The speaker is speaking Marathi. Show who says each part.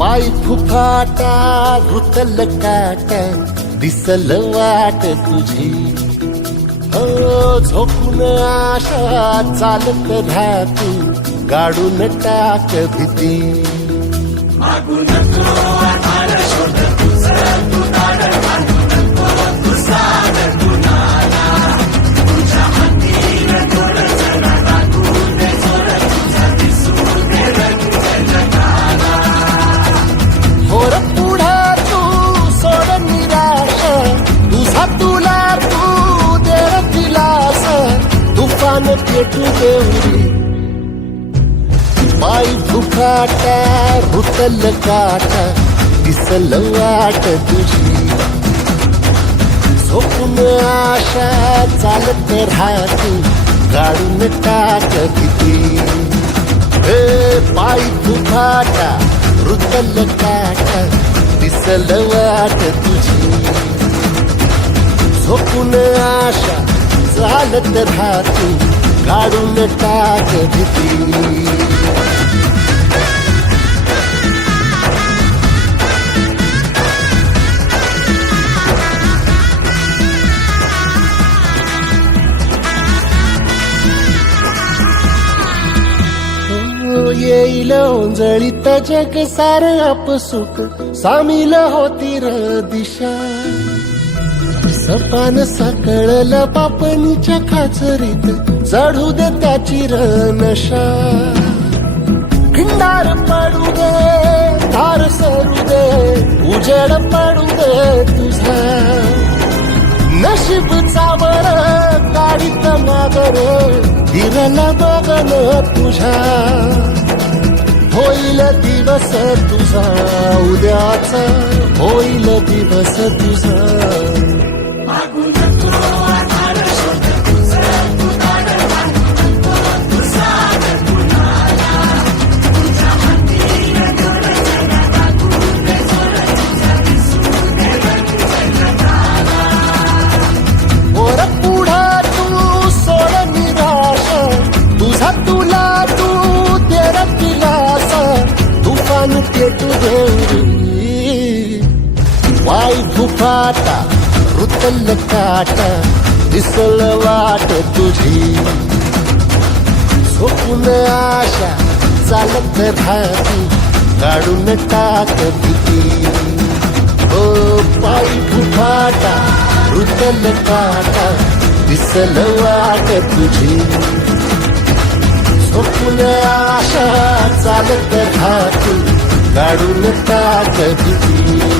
Speaker 1: पाय फुफाटा रुतल काटा दिसल वाट तुझी. हो झोपून आशा चालत राहतू गाडून टाक भीती. तुफान पेटू देवरी पाय फुकाटा रुतल काटा दिसल वाट तुझी. झोपून आशा चालत राहतू गाडून टाक भीती हे पाय फुकाटा रुतल काटा दिसल वाट तुझी. झोपून आशा चालत राहती काढून टाक भीती. हो, येईल ओंजळीत जग सार आपसुक सामील होती र दिशा. सपान सकळलं पापणीच्या खाचरीत चढू दे त्याची र नशा खिंडार पडू दे धार सरू दे उजेड पडू दे तुझा. नशीब चावर काढीत मागर दिरला बघन तुझ्या होईल दिवस तुझा उद्याचा. होईल दिवस तुझा. देवरी वाय रुतल काटा दिसल वाट तुझी झोपून आशा चालत राहती काढून टाक भीती ओ पाय फुफाटा रुतल काटा दिसल वाट तुझी झोपून आशा चालत राहती काढून टाक भीती